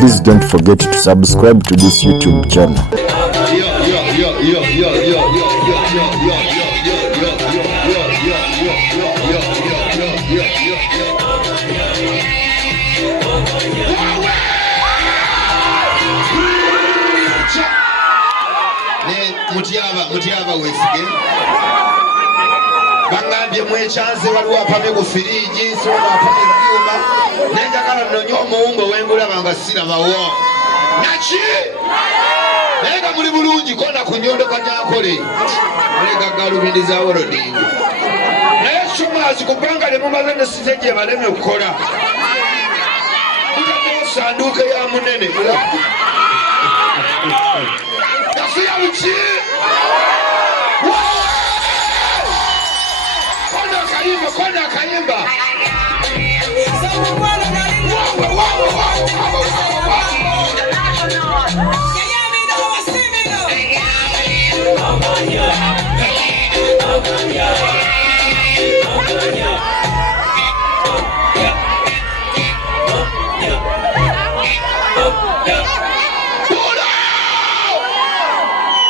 Please don't forget to subscribe to this YouTube channel. Mutiaba wefige bangambye mwechanze waliwo apamye ku firiji so apamye byuma nenjagala nnonye omuwumbo wengulaba sina bawo nachi nenga muli bulungi kona ku nyondo kanyakole mulega galubindiza wolodingi naye shumazi kubanga lemumaze ne siteje baleme okukola mutadde sanduuke ya munene yafiya uchi Kona kayimba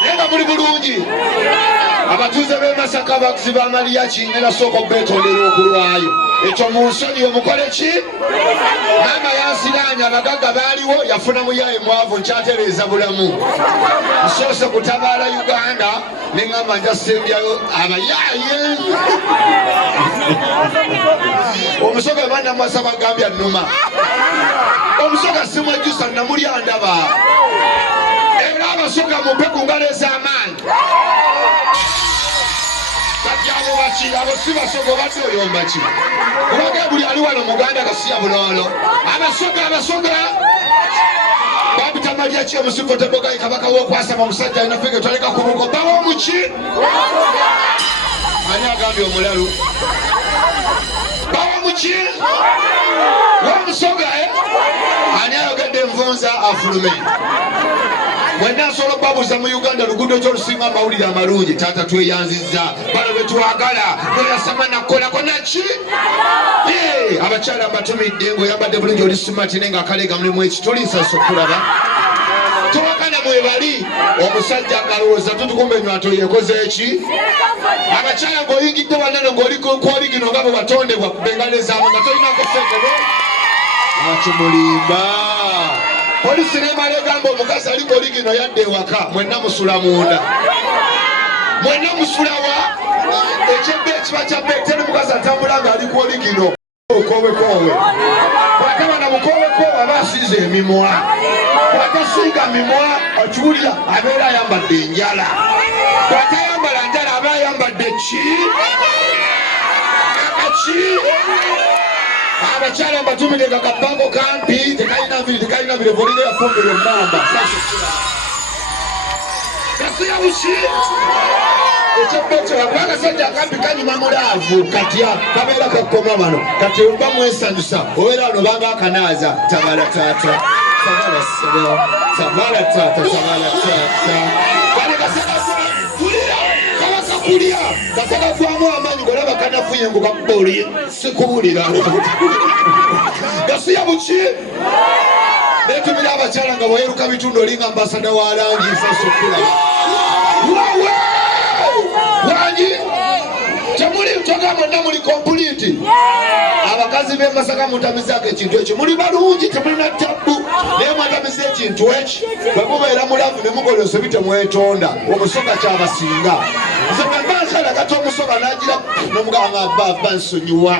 nenga muri bulungi abatuze be Masaka bakuziba Mariachi nela soko betondera okulwayo ekyo munsoni omukole ki mama yansiranya abagagga baaliwo yafuna muyaye mwavu nkyatereza bulamu nsose kutabala Uganda nengamba njasembyayo abayaye omusoga bana mwasaba gambya nnuma omusoga simwejusa namulya ndaba era abasoga mupeku ngaleza amaanyi Abo bachi abo siba sogo batyo yombachi kubanga buli ali wano muganda kasiya bulolo abasoga babita Mariachi omusifu teboga ikabaka wo kwasa mu musajja ina fege twaleka kubuko bawo muchi ani agambye omulalu bawo muchi wo musoga ani ayogedde envunza afulume Wena solo babuza mu Uganda lugudo kyolusinga amawulire amalungi tata tweyanzizza balo betwagala noyasama nakola konachi abakyala batumidde ngo yabadde bulungi oli smart nenga akalega mulimu ekitulisa sokulaba tubakana mwebali omusajja akalowooza tutukumbe nywato yekoze eki abakyala ng'oyingidde wanano ng'oli kwoligino nga bwe batondebwa kubengalezaamu nga tolinako fekebe atumulimba Polisi nemale gamba omukazi aliko oligino yadde ewaka mwenna musula munda mwenna musula wa ekyebbe ekiba kyabbe teri mukazi atambula nga ali ku oligino okowekowe kwataba na mukowekowe aba asize emimwa kwatasinga mimwa okiwulira abeera ayambadde enjala kwatayambala njala aba ayambadde ki abakyala batumire kakapango kampi tekalina bire volire yafumbire emmamba kasiya buki ekyebbeekyo akasajja akampi kanyuma mulaavu katya kabeera kakoma bano kati oba mwesandusa obeera wano banga akanaaza tabala taata tabala saba tabala taata tabala taata kale kulya kasaka gwamu amaanyi golaba kanafunye ngo kakubulye sikuwulira gasiya buki netumira abakyala nga bweruka bitundu olinga ambasada wa langi sasukula wangi temuli mtoga mwenda muli complete abakazi be Masaka mutamizaako ekintu ekyo muli balungi temulina tabu naye mwatamiza ekintu eki bwemubeera mulavu ne mugolosa bitemwetonda omusoga kyabasinga nze bwembansala kati omusoga nagira nomuganga baba nsonyiwa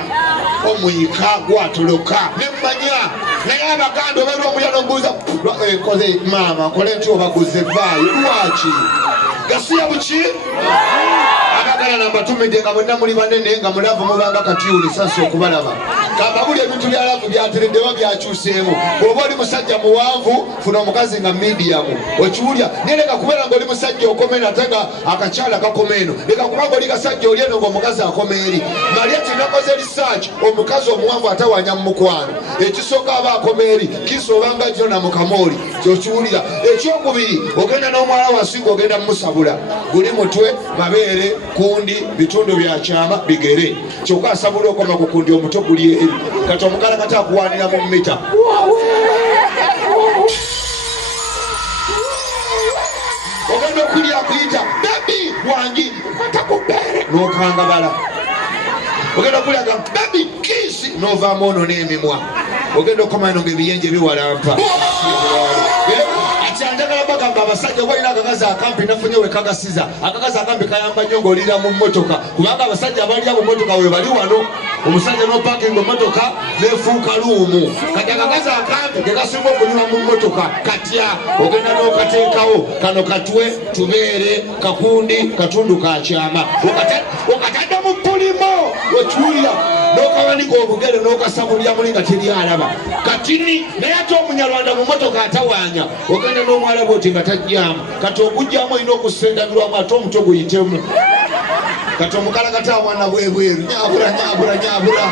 omuyika gwatoloka nemmanya naye abaganda obeera omulya nomubuuza nkoze maama nkole nti obaguze vaayo lwaki gasiya buki abagala nambatumidde nga bwenna muli banene nga mulavu mubanga katyuli sasi okubalaba kamba buli ebintu byalavu byatereddewa byakyuseemu bw'oba oli musajja muwanvu funa omukazi nga mediamu okiwulya naye leka kubeera nga oli musajja okomeno ate nga akakyala kakoma eno leka kubanga oli kasajja oli eno ng'omukazi akoma eri Mariachi nakoze research omukazi omuwanvu atawanya mu mukwano ekisooka aba akoma eri kisobanga jjo namukamooli kyokiwulira ekyokubiri ogenda n'omwala wasinga ogenda mumusabula guli mutwe mabeere kundi bitundu bya kyama bigere kyokka asabula okoma ku kundi omuto guli eri kati omukala kati akuwanira mu mita ogenda okulya akuyita baby wangi kwatakubere nokangabala ogenda okulyaga baby kiss novaamu ono n'emimwa ogenda okomano ng'ebiyenje biwalampa akyandagala bagamba abasajja balina akakazi akampi nafunye we kagasiza akakazi akampi kayamba nnyo ng'olira mu mmotoka kubanga abasajja abalira mu mmotoka we bali wano omusajja n'opakinga emmotoka neefuuka luumu kati akakazi akampi ke kasinga okunyuma mu mmotoka katya ogenda n'okateekawo kano katwe tubeere kakundi katundu kakyama okatadde mu pulimo wekiwulira n'okawanika obugere n'okasabulya muli nga teryalaba katini naye ate omunyarwanda mu mmotoka atawaanya ogenda n'omwalaba oti nga tajjamu kati okujjamu olina okusendagirwamu ate omutwe guyitemu kati omukalakata amwana bwebweru nyabula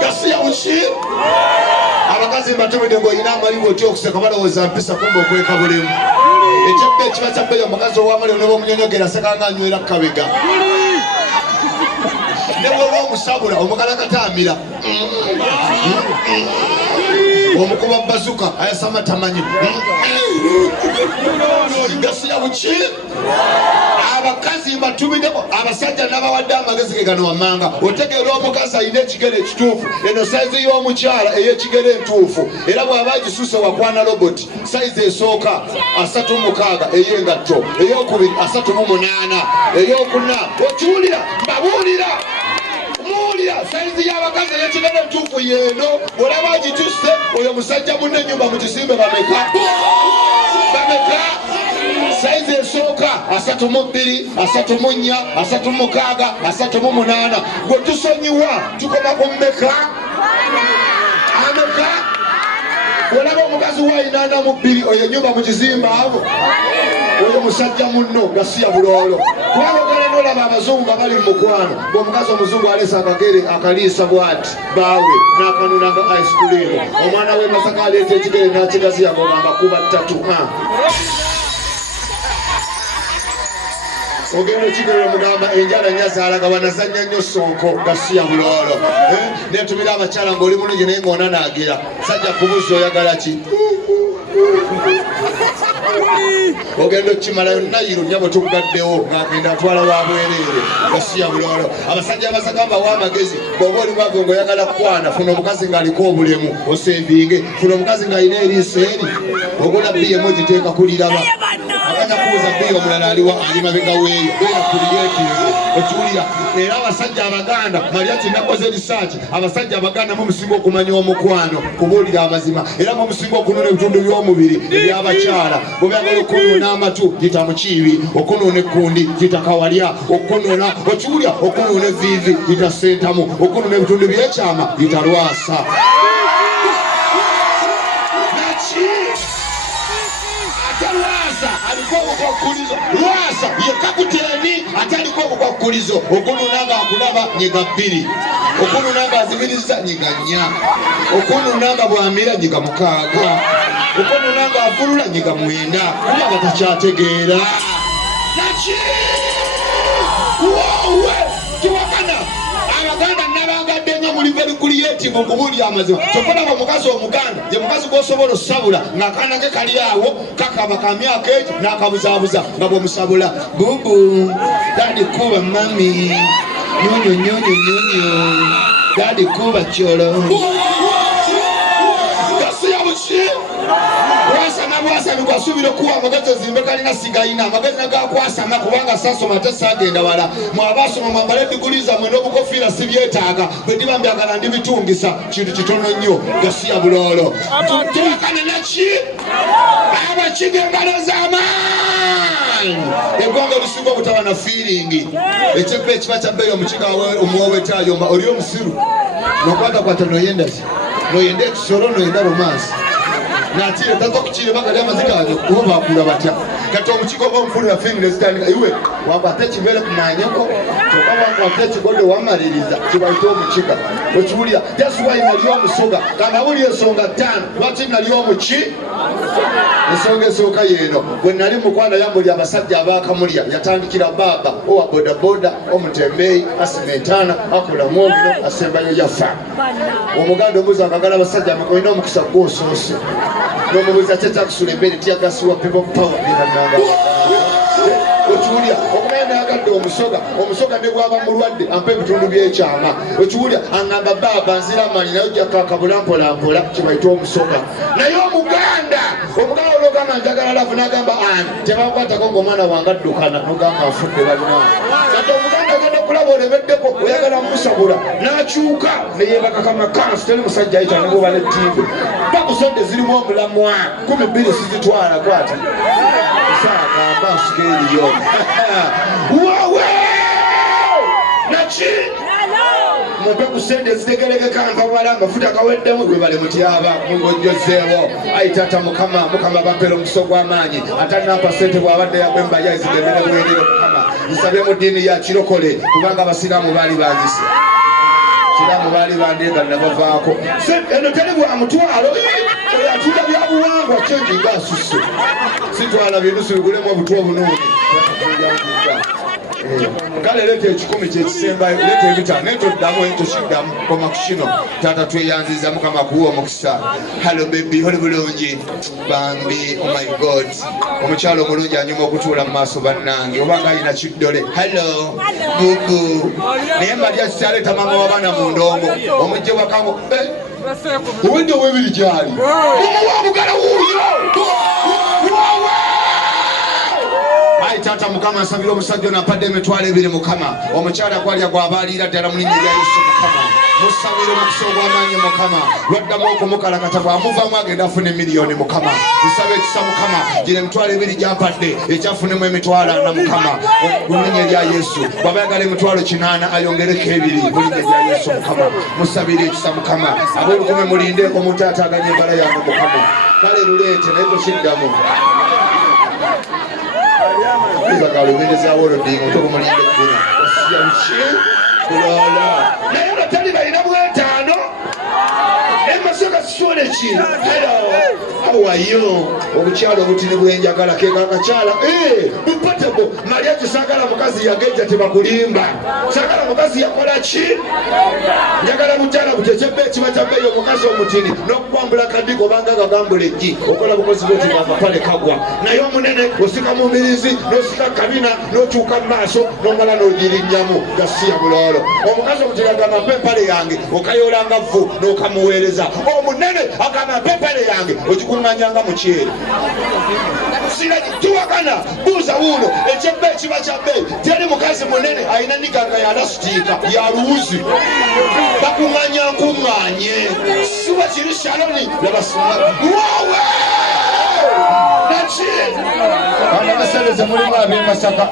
gasiya buki abakazi mbatumidde ng'olina amalibu otya okuseka balowooza mpisa kumba okweka bulemu ekyabba ekiba kyabbeyo omukazi owamalibu ne b'omunyonyogera asekanga anywera kukabega ne bw'oba omusabula omukalakata amira omukuba bazuka ayasama tamanyi gasiya buki abakazi mbatumideko abasajja n'abawadde amagezi ge gano wammanga otegeera omukazi alina ekigere ekituufu eno sayizi y'omukyala ey'ekigere entuufu era bw'aba agisuuse wakwana roboti sayizi esooka 36 ey'engatto ey'okubiri 38 ey'okuna okiwulira mbabuulira muwulira sayizi y'abakazi ey'ekigere entuufu yeeno olaba agituuse oyo musajja munne ennyumba mu kisimbe bameka saizi esooka 32 34 36 38 gwe tusonyiwa tukoma ku mmeka ameka olaba omukazi wa 82 oyo ennyumba mu kizimba abo oyo musajja munno gasiya buloolo kubanga ogala n'olaba abazungu nga bali mu mukwano ng'omukazi omuzungu aleesa akagere akaliisa bwati baawe n'akanunanga ice cream omwana we Masaka aleeta ekigere n'akigaziya ng'ogamba kuba 3 ogenda ekigere mugamba enjala nyazaalaga wanazanya nnyo sonko gasiya buloolo netumira abakyala ng'oli mulungi naye ng'onanaagira sajja kubuuza oyagala ki ogenda okimalayo nayiro nyabo tukugaddewo ng'agenda atwala wa bwereere gasiya buloolo abasajja abasagamba w'amagezi bw'oba oli mwavu ng'oyagala kukwana funa omukazi ng'aliko obulemu osevinge funa omukazi ng'alina eriiso eri ogola biyemu ogiteeka kuliraba akanya kubuuza bbiya omulala aliwa ali mabega weeyo beera kuliyeetinga okiwulira era abasajja abaganda Mariachi nakoze research abasajja abaganda mumusinga okumanya omukwano kubuulira amazima era mumusinga okunona ebitundu by'omubiri ebyabakyala bwebyagala okunuuna amatu yita mukiibi okunuuna ekkundi yita kawalya okunuuna okiwulya okunuuna eviivi yita sentamu okunuuna ebitundu by'ekyama yita lwasa aliko obukwakulizo Lwasa ye kaputeni ate aliko obukwakulizo okununanga akulaba nyiga 2 okununanga azibiriza nyiga 4 okununanga bwamira nyiga 6 okununanga avulula nyiga 9 kuba batakyategeera naki wowe tuwakana abaganda nabangadde nnyo muli very creative okubuulira amazima tokolaba omukazi omuganda ye mukazi gw'osobola osabula ng'akaana ke kali awo kakaba ka myaka ekyo n'akabuzaabuza nga bw'omusabula bubu dadi kuba mami nyonyo dadi kuba kyolo gasiya buki Lwasa na Lwasa bikwasuubira okuwa amagezi ozimbe kalina sigayina amagezi nagakwasama kubanga sasoma ate saagenda wala mwabasoma mwambale diguli zammwe n'obukofiira si byetaaga bwe ndiba mbyagala ndibitungisa kintu kitono nnyo gasiya buloolo tuwakane naki abakiga engalo z'amaanyi eggwanga olusinga obutaba na fiiringi ekyebba ekiba kyabbeeyo omukiga omuwowetayomba oli omusiru nokwatakwata noyendasi noyenda ekisolo noyenda romansi natire tazokuchire bagali amazika ayo kuba akula batya kati omukigo omufulira fingire zitandika iwe wabate kibere kumanyeko tokaba wabate kigodo wamaliriza kibaito omukiga okiwulira that's why naliyo omusoga kana buli ensonga 5 lwaki naliyo omuki ensonga esooka yeno bwe nali mukwana yambuli abasajja abakamulya yatandikira baba owa boda boda omutembeyi asimentana akola mwogino asembayo yafa omuganda omuza akagala abasajja amakoina omukisa gwosoose n'omubuuza kyekyakusula embeera tiyagasiwa people power okiwulya okumanya nayagadde omusoga ne bwaba mulwadde ampa ebitundu byekyama okiwulya aŋŋamba baaba nziramanyi naye ojja kakabula mpolampola kibaita omusoga naye omuganda olwogamba njagala lavu n'agamba tebakwatako ng'omwana wange addukana nogamba afudde balina kati omuganda agenda okulaba olemeddeko oyagala musabula n'akyuka neyeebakakama kansi teri musajja ayita nebuba nettimbe bakusodde zirimu omulamwa 12 sizitwala kwati sagamba nsika eriyo wawe naki mumpe ku sente ezitegerekeka mpawala amafuta gaweddemu gwe bale mutyaba mungojjozeewo ayi tata mukama bampera omuso gw'amaanyi atanampa sente bw'abadde yagwembaja ezigemere bwerere mukama nsabe mu ddiini ya kirokole kubanga abasiraamu baali banyise kiraamu baali bandeega nabavaako eno teri bwa mutwalo atunda byabuwangwa kyenjinga asusse sitwala binusu bigulemu obutwa obunungi kale leeta ekikumi kyekisembayo leeta ebitaano entoddamu entokiddamu koma ku kino taata tweyanziza mukama kuwa omukisa hallo bebi oli bulungi bambi oh my god omukyalo omulungi anyuma okutuula mu maaso bannange obanga alina kiddole hallo bubu naye Mariachi kyaleeta mama w'abaana mu ndongo omujje wakango owedde owebiri gyali mumuwa bugala wuuyo ayi tata mukama nsabira omusajja nampadde emitwalo 2 mukama omukyala gwalya gw'abaliira ddala mu linnya lya Yesu mukama musabire omukisa ogw'amaanyi mukama lwaddamu okumukalakata bw'amuvamu agenda afune miliyoni mukama nsaba ekisa mukama gira emitwalo 2 gyampadde ekyafunemu emitwalo 4 mukama mu linnya lya Yesu bw'aba yagala emitwalo 8 ayongereko 2 mu linnya lya Yesu mukama musabire ekisa mukama ab'olukumi mulindeeko mutaataaganya embala yange mukama kale luleete naye tokiddamu kalubindezaawolodinga otoko mulinde kubina osiyamki kulala naye nga tali balina bwetaano emasaka sisoleki hello how are you obukyalo obutini bwenjagala keka akakyala bupatebo Mariachi sagala mukazi yageja tebakulimba sagala mukazi yakola ki njagala bukyala butekyebbe ekiba kyabbeeyi omukazi omutini n'okukwambula kadiko obanga agagambula eggi okola bukozi bwoti amapale kagwa naye omunene osika mu mbirizi n'osika kabina n'otuuka mu maaso n'omala n'ogirinnyamu gasiya buloolo omukazi omutini agamba mpa empale yange okayolanga vvu n'okamuweereza omunene agamba mpa empale yange ogikuŋŋanyanga mu kyeri tuwakana buuza wuuno ekyebbe ekiba kyabbeeyi teri mukazi munene alina niganga yalasitiika yaluwuzi bakuŋŋanya nkuŋŋanye siwa kiri shaloni labasima wawe naki abamasereze mulimu ab'e Masaka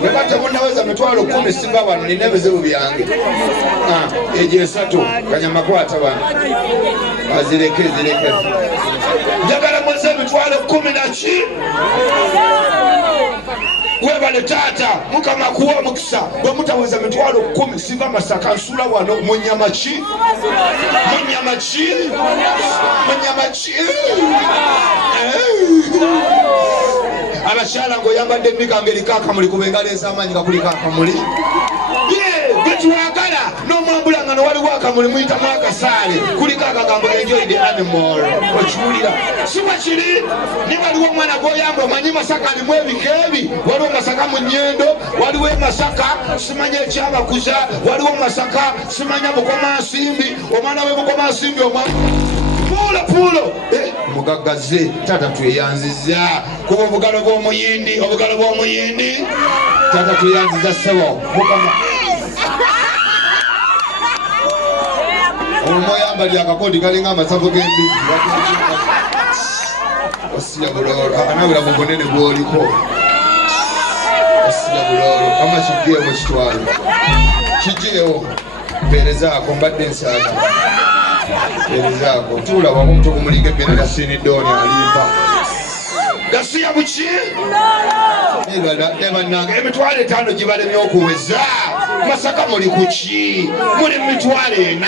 bweba temunnaweza mitwalo 10 simba wano nina ebizibu byange egyo 3 kanyamakwata wano azireke njagala mweze emitwalo 10 naki webale taata mukama kuwa omukisa bwe mutaweza mitwalo 10 siva Masaka nsula wano munyamaki abakyala ng'oyambadde emikanga eriko akamuli kubenga leeza amaanyi nga kuliko akamuli getwagala n'omwambulanga newaliwo akamuli muyitamu akasaale kuliko akagambo enjoy the animal okiwulira siba kiri niwaliwo omwana gwoyamba omanyi Masaka alimu ebika ebi waliwo Masaka mu Nnyendo waliwo Masaka simanya ekyabakuza waliwo Masaka simanya Bukomansimbi omwana we Bukomansimbi pulo mugaggaze tata tweyanziza kuba obugalo bw'omuyindi tata tweyanziza ssebo mukama omoyamba lyakakodi kalinga amasavu g'embiji osiya buloolo akanabira mu bunene bw'oliko osiya buloolo kama kijeewo kitwalo kijeewo mpeerezaako mbadde nsaaga mpeerezaako tuula wamu omuto gumulinga ebbene lya sinidooni alimpa gasiya buki nebannange emitwalo 5 gibalemye okuweza Masaka muli kuki muli mitwalo 4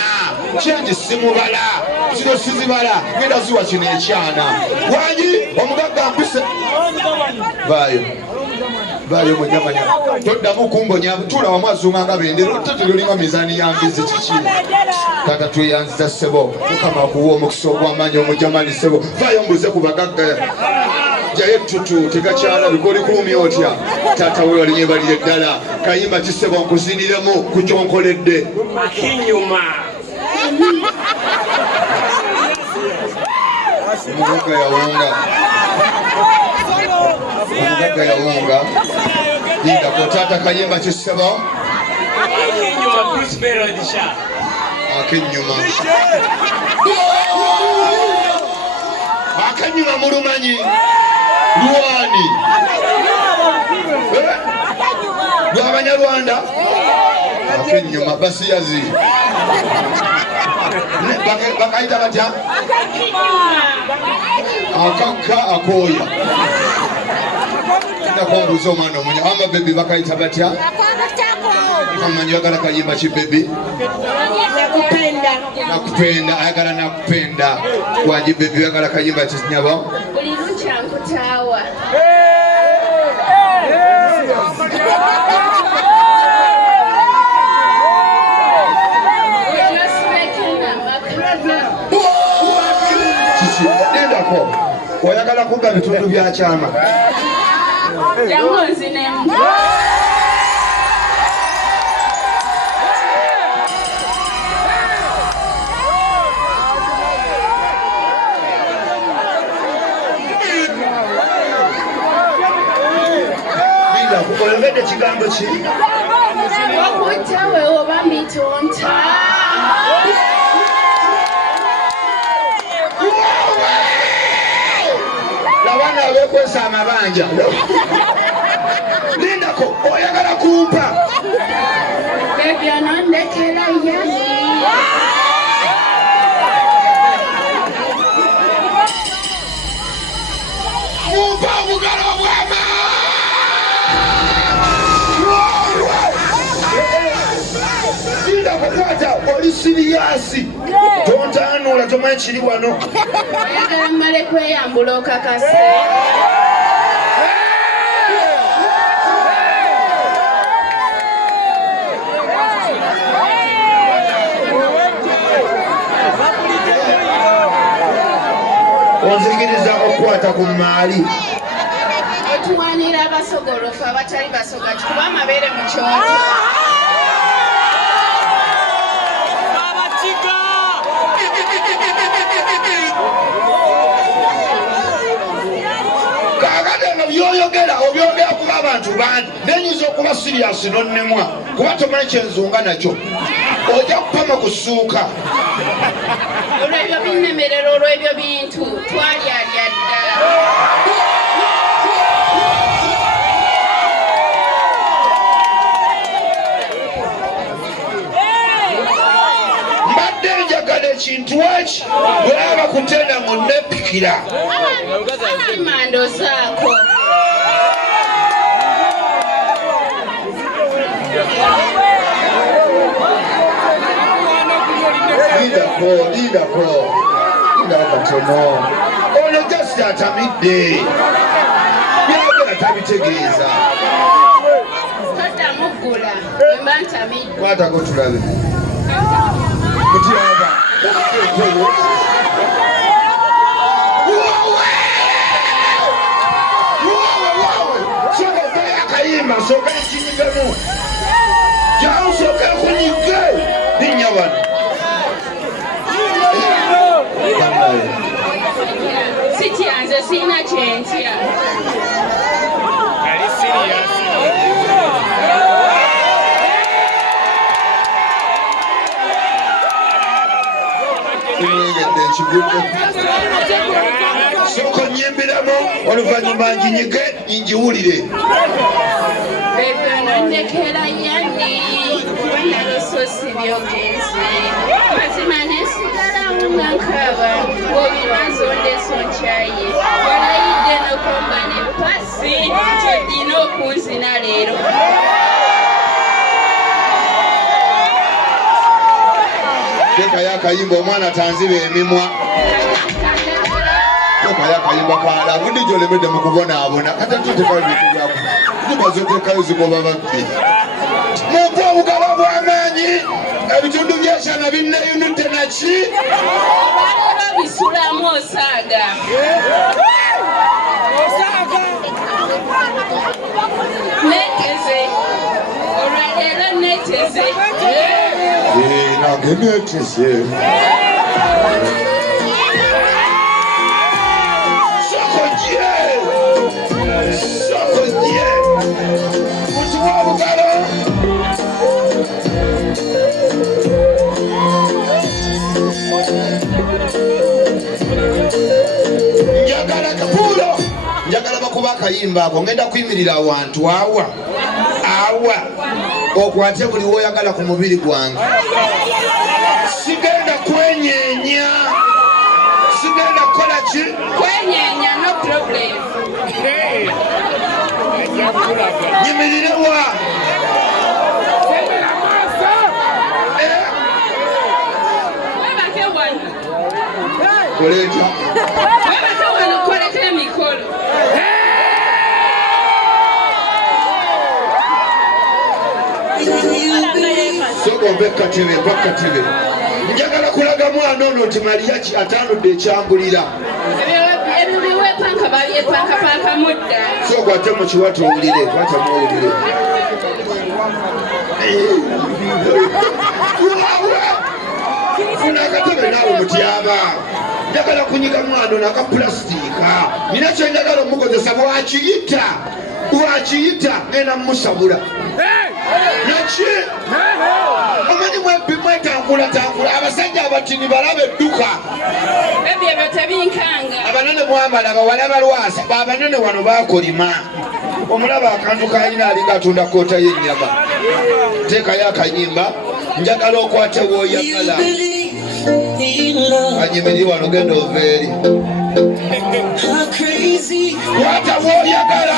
kyengi simubala zino sizibala ngenda ziwa kino ekyaana wanyi omugagga mpise Vayo mujamanya. Todda mukumbonya tula wamwazunga nga bendera tutulinga mizani ya mbizi chichi. Tata tuyanza sebo. Mukama kuwo mukso gw'amanyi omujamani sebo. Vayo mbuze kubagagga. Jaye tutu tegachala bikoli kumi otya. Tata wewe alinyebalire ddala. Kayimba kisebo nkuziniremu kukyonkoledde. Akinyuma. Mugaga ya wunga. Mugaga ya wunga. Linda kwa tata kayimba kisebo. Akinyuma Bruce Melody sha. Akinyuma. Akinyuma mulumanyi. Luwani. Lwabanyarwanda. Akinyuma basiyazi. Bakaita batya? Akaka akoya. Ndakwambuza omwana omunya. Ama baby bakaita batya? Kamanyi agala kayimba ki baby? Nakupenda, ayagala nakupenda. Wanji baby agala kayimba ki nyaba? Buli lucha nkutaawa. Nendako oyagala kuga bitundu bya kyama Yamunzinemu. oyogedde kigambo ki Wakutawe oba mitonta. Lawana abekwesa amabanja Lindako oyagala kumpa Baby anondekera yani. Mumpa obugalo bwama Lindako kwata oli siriyasi tontanula tomanyi kiri wano Oyagala mmale kweyambula okakase. onzikiriza okukwata ku maali Otuwanira abasogolofu abatali basogaji kuba amabeere mu kyoto. kakateno byoyogera obyogera kuba abantu bangi nenyinza okuba siriyasi nonnemwa kuba tomanyi kyenzunga nakyo ojja kupama kusuuka Olw'ebyo binnemerera olw'ebyo bintu twalyalya ddala. mbadde njagala ekintu eki bwaba kutenda munnepikira Mando zaako. Lindako katono ono just atamidde byagala tabitegeeza Toddamu ggula mba ntamidde. kwatako tulabe kutyaba soka akayimba soka ekinyigemu kyawusoka kunyige linnya wano Sitya nze sirina kyentya. Ali serious. ngedde ekigugu soka nyemberamu oluvannyuma njinyige njiwulire Baby onondekera yani. Wanalososi byogenze. Mazima nesigalamu nga nkaba. Obimaze ondeso nkyaye. Walayidde nokomba ne pasi. Kyodina okunzina leero. tekayo akayimba omwana tanziba emimwa tekayo akayimba kwala budde gyolemedde mu kubonaabona kata tutekao bintu byaku zimaze oteekayo zigoba babbi muko obugalo bw'amaanyi ebitundu by'ekyana binneeyunudde naki babisulamu osaaga neteze olwaleero neteze nange neteze sokoye mutuwa obugalo njagala kapuulo njagala bakuba akayimba ako ngenda kuyimirira awantu awa okwate buli woyagala ku mubiri gwange sigenda kwenyeenya sigenda kukola ki kwenyeenya no problem nyimirirewa webake wano koleta webake wano koleka emikolo sokombe katebe njagala kulaga mwana ono nti Mariachi atandudde ekyambulira ebyo biwepanka babyepankapanka mudda sokwate mu kiwato owulire kwata muwulire funa akatebe naawe mutyaba njagala kunyiga mwana ono akapulasitiika nina kyenjagala omukozesa bwakiyita ngenda mumusabula naki omanyi mwetangula abasajja abatini balaba edduka ebyo tebinkanga abanene mwambala abawala balwasa abanene wano bakolima omulaba akantu kalina alinga atunda koota y'ennyama teekayo akanyimba njagala okwate wooyagala anyimiri wano genda ova eri kwata wooyagala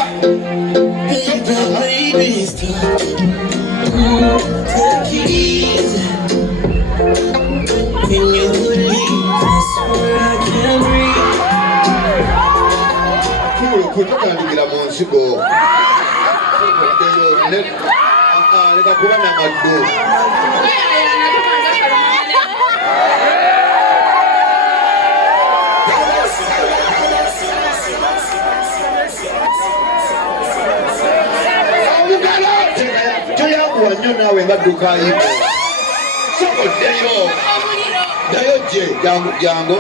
kutandikira mu nsigo leka kuba namaddu omugalo toyanguwa nnyo naawe ngaddukayibo sokoddeyo dayo gye jango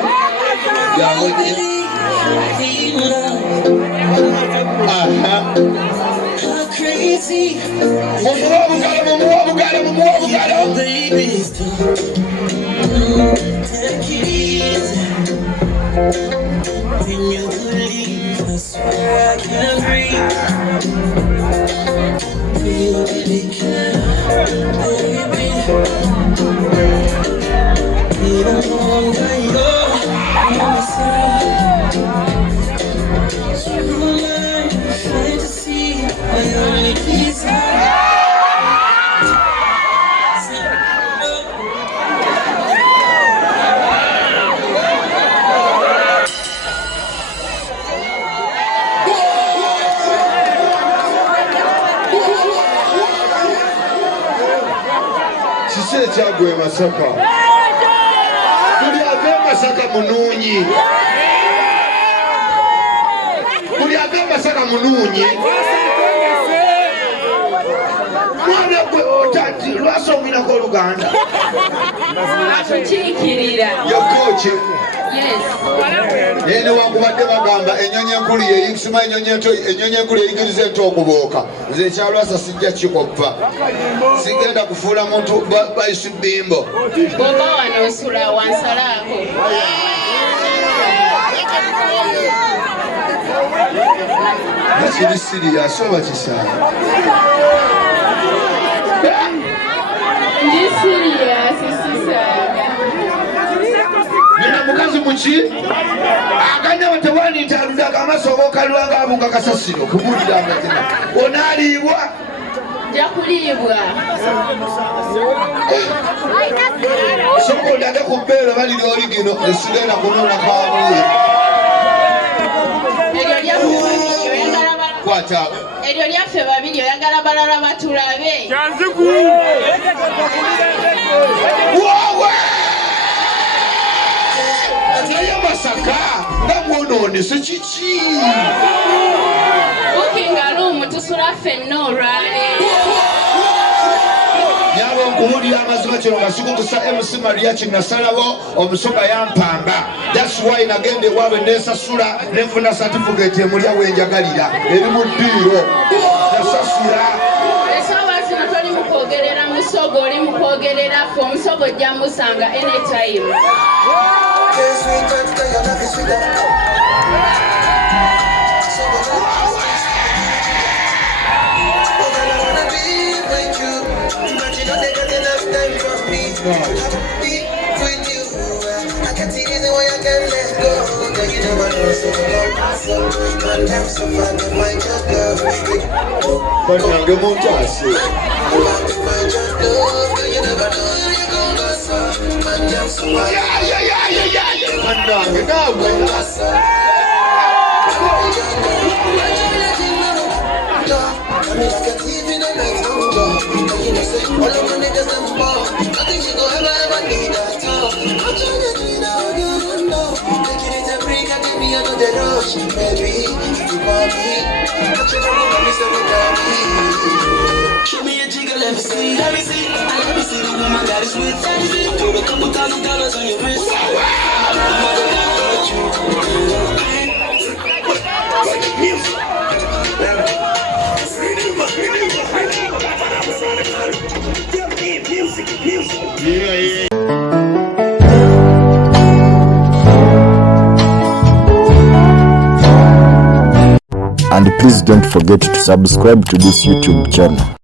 mumuwa obugalo kiki ekyagwa e Masaka buli ava e Masaka munuunyi mwana gwe otati Lwasa omwinako oluganda atukiikirira yokoki naye newankubadde bagamba enyonyi enkulu yeyisima enyonyi enkulu eyigiriza ento okubooka nze ekya Lwasa sijja kikoppa sigenda kufuula muntu bayisi bimbo bwoba wano osula wansalaako ekiri siriyasi oba kisaala ndi siriyasi sisaaga nina mukazi muki aganya tewanitaluddaga amaaso obookalwanga abunga kasasiro kubuuliranga tina onaaliibwa nja kuliibwa soka ondage ku bbeera baliri oli gino esigenda kunoona kabuuya eryo lyakuyagala kwata eryo lyaffe babiri oyagala balala batulabe. wowe naye Masaka nga mwonoonese kiki Bukinga lumu tusula ffenna olwaleero. nyaba okuwulira amazima kino nga sikukusa MC Mariachi nasalawo omusoga yampamba. That's why nagenda ewaabwe nensasula nenfuna certificate emulya wenjagalira eri mu ddiiro nasasula. Esaawa zino toli mu kwogerera musogo oli mu kwogerera ffe omusogo ojja musanga anytime. Banange muntase banange naawe Show me a jiggle, let me see, let me see. Let me see the woman that is with fantasy. Put a couple $1,000 on your wrist. And please don't forget to subscribe to this YouTube channel.